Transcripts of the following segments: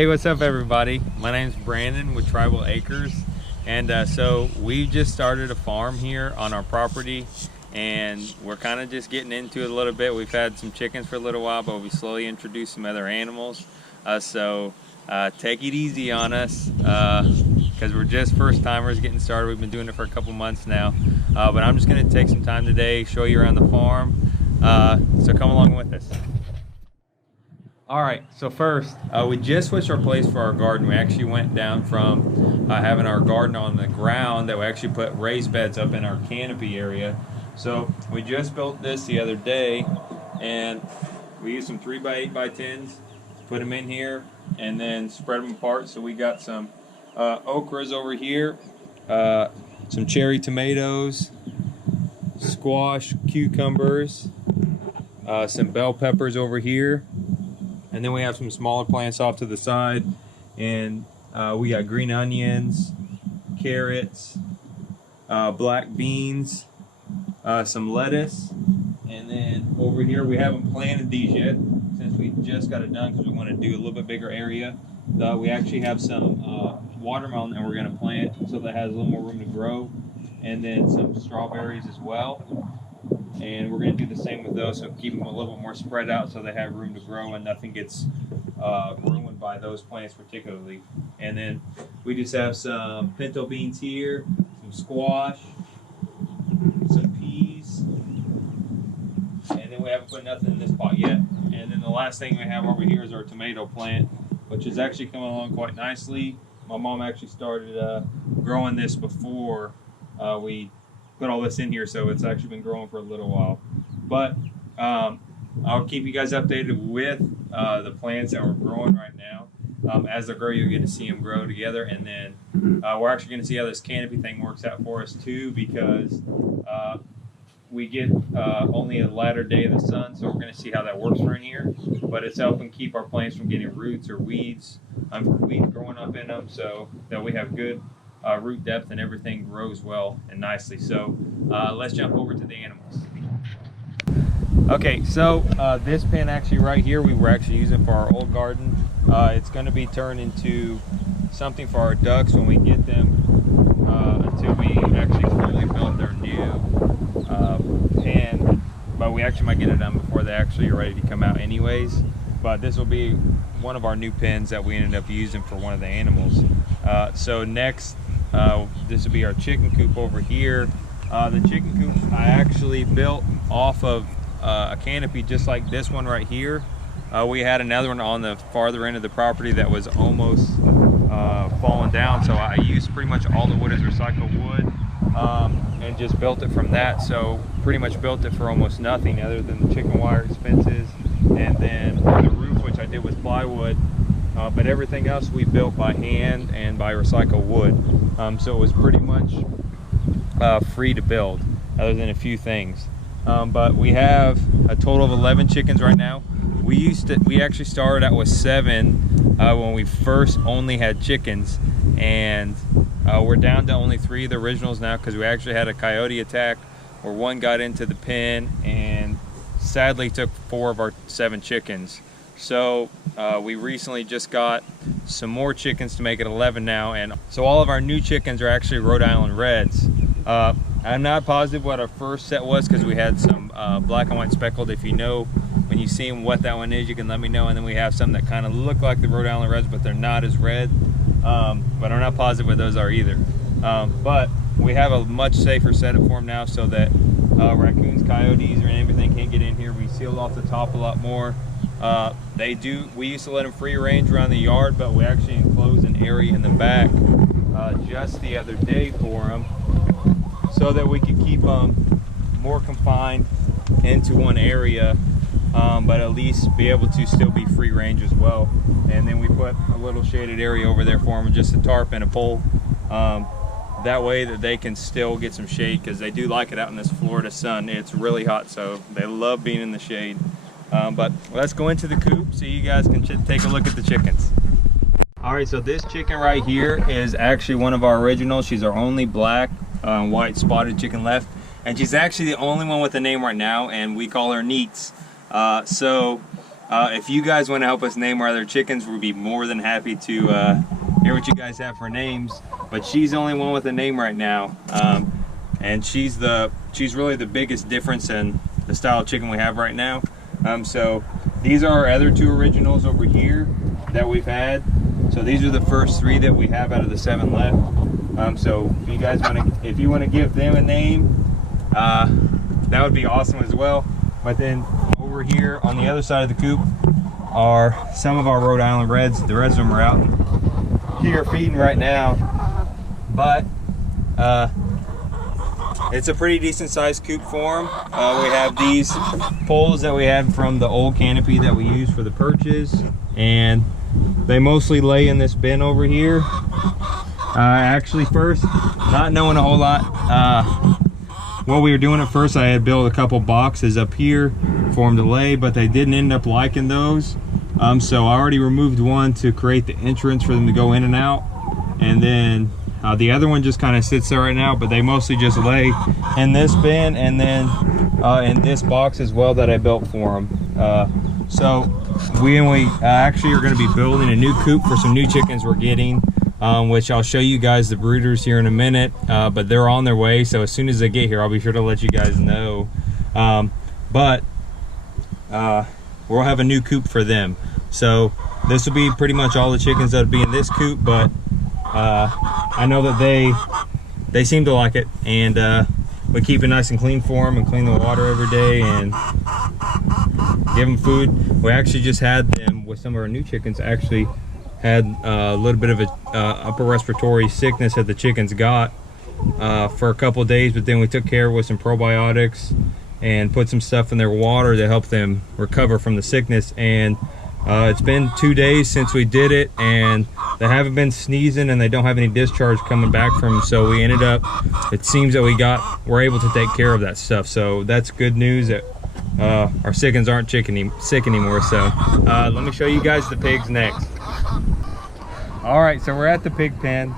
Hey, what's up everybody? My name's Brandon with Tribal Acres, and so we just started a farm here on our property, and we're kind of just getting into it a little bit. We've had some chickens for a little while, but we slowly introduced some other animals. So take it easy on us, because we're just first timers getting started. We've been doing it for a couple months now, but I'm just going to take some time today, show you around the farm, so come along with us. All right, so first, we just switched our place for our garden. We actually went down from having our garden on the ground that we actually put raised beds up in our canopy area. So we just built this the other day, and we used some 3x8x10s, put them in here, and then spread them apart. So we got some okras over here, some cherry tomatoes, squash, cucumbers, some bell peppers over here. And then we have some smaller plants off to the side, and we got green onions, carrots, black beans, some lettuce, and then over here we haven't planted these yet since we just got it done because we want to do a little bit bigger area. We actually have some watermelon that we're going to plant so that has a little more room to grow, and then some strawberries as well. And we're going to do the same with those, so keep them a little bit more spread out so they have room to grow and nothing gets ruined by those plants particularly. And then we just have some pinto beans here, some squash, some peas, and then we haven't put nothing in this pot yet. And then the last thing we have over here is our tomato plant, which is actually coming along quite nicely. My mom actually started growing this before we put all this in here, so it's actually been growing for a little while. But I'll keep you guys updated with the plants that we're growing right now. As they grow, you'll get to see them grow together, and then we're actually going to see how this canopy thing works out for us too, because we get only a latter day of the sun, so we're going to see how that works for in here. But it's helping keep our plants from getting roots or weeds, from weeds growing up in them, so that we have good root depth and everything grows well and nicely. So let's jump over to the animals. Okay, so this pen actually right here we were actually using for our old garden. It's going to be turned into something for our ducks when we get them, until we actually fully build their new pen. But we actually might get it done before they actually are ready to come out anyways. But this will be one of our new pens that we ended up using for one of the animals. So next, this will be our chicken coop over here. The chicken coop I actually built off of a canopy just like this one right here. We had another one on the farther end of the property that was almost falling down, so I used pretty much all the wood as recycled wood, and just built it from that. So pretty much built it for almost nothing other than the chicken wire expenses, and then the roof, which I did with plywood. But everything else we built by hand and by recycled wood. So it was pretty much free to build, other than a few things. But we have a total of 11 chickens right now. We actually started out with 7 when we first only had chickens, and we're down to only 3 of the originals now because we actually had a coyote attack where one got into the pen and sadly took 4 of our 7 chickens. So we recently just got some more chickens to make it 11 now, and so all of our new chickens are actually Rhode Island Reds. I'm not positive what our first set was because we had some black and white speckled. If you know, when you see them, what that one is, you can let me know. And then we have some that kind of look like the Rhode Island Reds, but they're not as red. But I'm not positive what those are either. But we have a much safer setup for them now, so that raccoons, coyotes, or anything can't get in here. We sealed off the top a lot more. We used to let them free range around the yard, but we actually enclosed an area in the back just the other day for them, so that we could keep them more confined into one area, but at least be able to still be free range as well. And then we put a little shaded area over there for them, just a tarp and a pole, that way that they can still get some shade, because they do like it out in this Florida sun. It's really hot, so they love being in the shade. But let's go into the coop so you guys can take a look at the chickens. All right, so this chicken right here is actually one of our originals. She's our only black white spotted chicken left, and she's actually the only one with a name right now, and we call her Neats. So If you guys want to help us name our other chickens, we'd be more than happy to hear what you guys have for names. But she's the only one with a name right now, and she's really the biggest difference in the style of chicken we have right now. So these are our other 2 originals over here that we've had. So these are the first 3 that we have out of the 7 left. So if you guys want to give them a name, that would be awesome as well. But then over here on the other side of the coop are some of our Rhode Island Reds. The rest of them are out here feeding right now. But it's a pretty decent sized coop for them. We have these poles that we had from the old canopy that we use for the perches, and they mostly lay in this bin over here. Actually, first, not knowing a whole lot, what we were doing at first, I had built a couple boxes up here for them to lay, but they didn't end up liking those. So I already removed one to create the entrance for them to go in and out, and then the other one just kind of sits there right now, but they mostly just lay in this bin and then in this box as well that I built for them. So we actually are going to be building a new coop for some new chickens we're getting, which I'll show you guys the brooders here in a minute, but they're on their way. So as soon as they get here, I'll be sure to let you guys know. But we'll have a new coop for them. So this will be pretty much all the chickens that'll be in this coop, but I know that they seem to like it, and we keep it nice and clean for them and clean the water every day and give them food. We actually just had them with some of our new chickens, actually had a little bit of a upper respiratory sickness that the chickens got for a couple of days, but then we took care of it with some probiotics and put some stuff in their water to help them recover from the sickness. And it's been 2 days since we did it, and they haven't been sneezing and they don't have any discharge coming back from them. So we ended up, it seems that we're able to take care of that stuff. So that's good news that our chickens aren't sick anymore. So let me show you guys the pigs next. All right, so we're at the pig pen.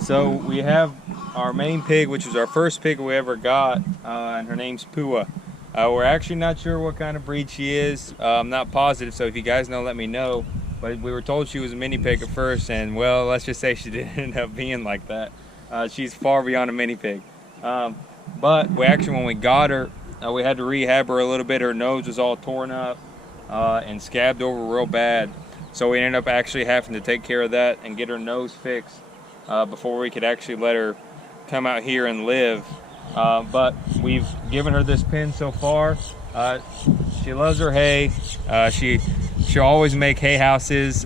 So we have our main pig, which is our first pig we ever got, and her name's Pua. We're actually not sure what kind of breed she is. I'm not positive, so if you guys know, let me know. But we were told she was a mini pig at first, and well, let's just say she didn't end up being like that. She's far beyond a mini pig. But we actually, when we got her, we had to rehab her a little bit. Her nose was all torn up and scabbed over real bad. So we ended up actually having to take care of that and get her nose fixed before we could actually let her come out here and live. But we've given her this pen so far. She loves her hay. She'll always make hay houses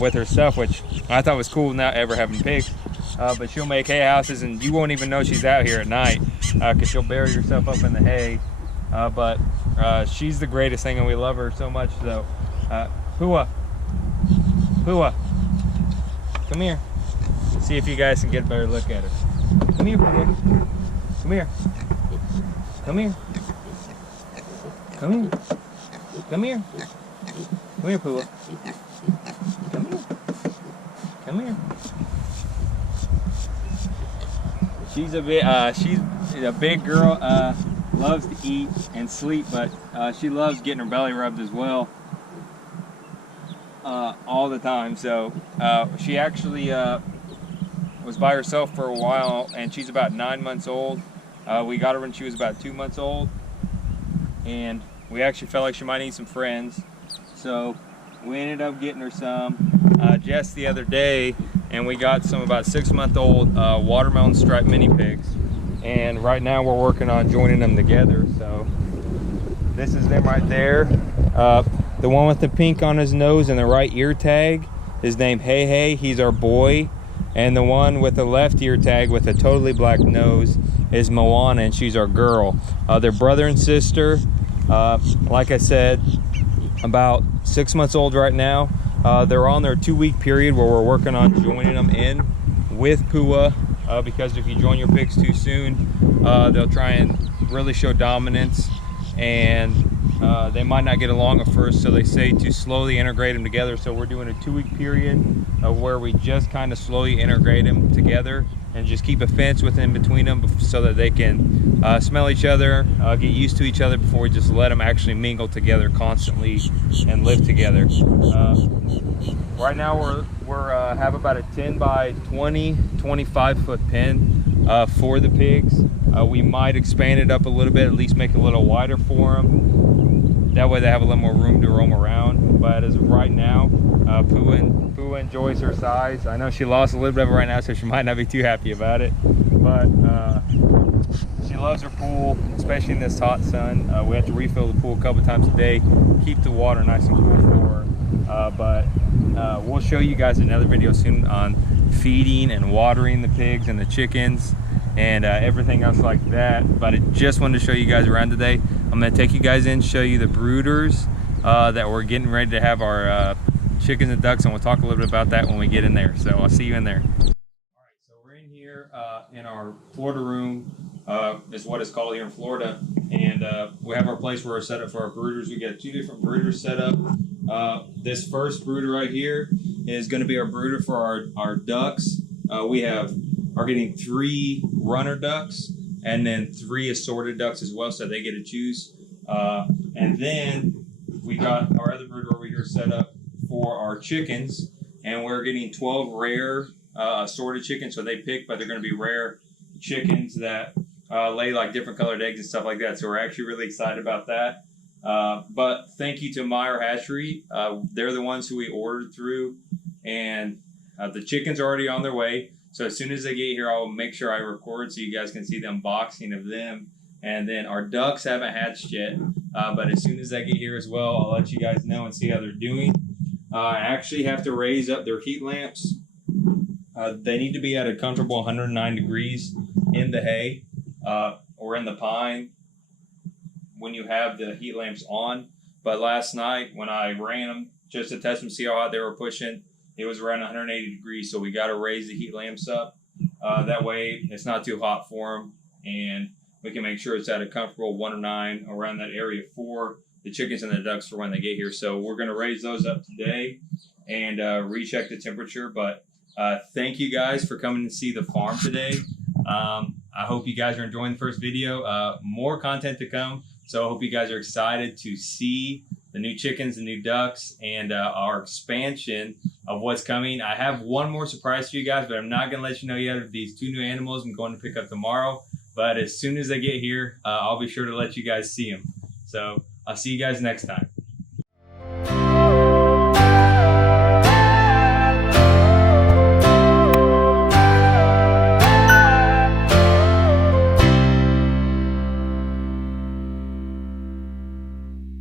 with her stuff, which I thought was cool, not ever having pigs. But she'll make hay houses and you won't even know she's out here at night because she'll bury herself up in the hay. But she's the greatest thing and we love her so much. So Pua, come here. See if you guys can get a better look at her. Come here, Pua. Come here. Come here. Come here. Come here. Come here, Pua. Come here. Come here. She's a big girl. Loves to eat and sleep, but she loves getting her belly rubbed as well. All the time. So she actually was by herself for a while, and she's about 9 months old. We got her when she was about 2 months old, and we actually felt like she might need some friends, so we ended up getting her some just the other day, and we got some about 6-month-old watermelon striped mini pigs, and right now we're working on joining them together. So this is them right there. The one with the pink on his nose and the right ear tag is named Hey Hey. He's our boy. And the one with the left ear tag with a totally black nose is Moana, and she's our girl. They're brother and sister. Like I said, about 6 months old right now. They're on their 2-week period where we're working on joining them in with Pua, because if you join your pigs too soon, they'll try and really show dominance, and they might not get along at first, so they say to slowly integrate them together. So we're doing a 2-week period of where we just kind of slowly integrate them together and just keep a fence within between them so that they can smell each other, get used to each other before we just let them actually mingle together constantly and live together. Right now we're have about a 10 by 20, 25 foot pen for the pigs. We might expand it up a little bit, at least make it a little wider for them. That way they have a little more room to roam around. But as of right now, Pua enjoys her size. I know she lost a little bit of it right now, so she might not be too happy about it. But she loves her pool, especially in this hot sun. We have to refill the pool a couple times a day, keep the water nice and cool for her. We'll show you guys another video soon on feeding and watering the pigs and the chickens and everything else like that. But I just wanted to show you guys around today. I'm going to take you guys in, show you the brooders that we're getting ready to have our chickens and ducks, and we'll talk a little bit about that when we get in there. So I'll see you in there. All right, so we're in here in our Florida room, is what it's called here in Florida, and we have our place where we're set up for our brooders. We got 2 different brooders set up. This first brooder right here is going to be our brooder for our ducks. We are getting 3 runner ducks and then 3 assorted ducks as well, so they get to choose. And then we got our other brooder over here set up for our chickens, and we're getting 12 rare assorted chickens. So they pick, but they're going to be rare chickens that lay like different colored eggs and stuff like that. So we're actually really excited about that. But thank you to Meyer Hatchery. They're the ones who we ordered through, and the chickens are already on their way. So as soon as they get here, I'll make sure I record so you guys can see the unboxing of them. And then our ducks haven't hatched yet, but as soon as they get here as well, I'll let you guys know and see how they're doing. I actually have to raise up their heat lamps. They need to be at a comfortable 109 degrees in the hay or in the pine when you have the heat lamps on. But last night when I ran them just to test them, see how hot they were pushing, it was around 180 degrees. So we got to raise the heat lamps up. That way it's not too hot for them, and we can make sure it's at a comfortable 109 around that area for the chickens and the ducks for when they get here. So we're going to raise those up today and recheck the temperature. But thank you guys for coming to see the farm today. I hope you guys are enjoying the first video. More content to come. So I hope you guys are excited to see the new chickens, the new ducks, and our expansion of what's coming. I have one more surprise for you guys, but I'm not going to let you know yet of these 2 new animals I'm going to pick up tomorrow. But as soon as they get here, I'll be sure to let you guys see them. So I'll see you guys next time.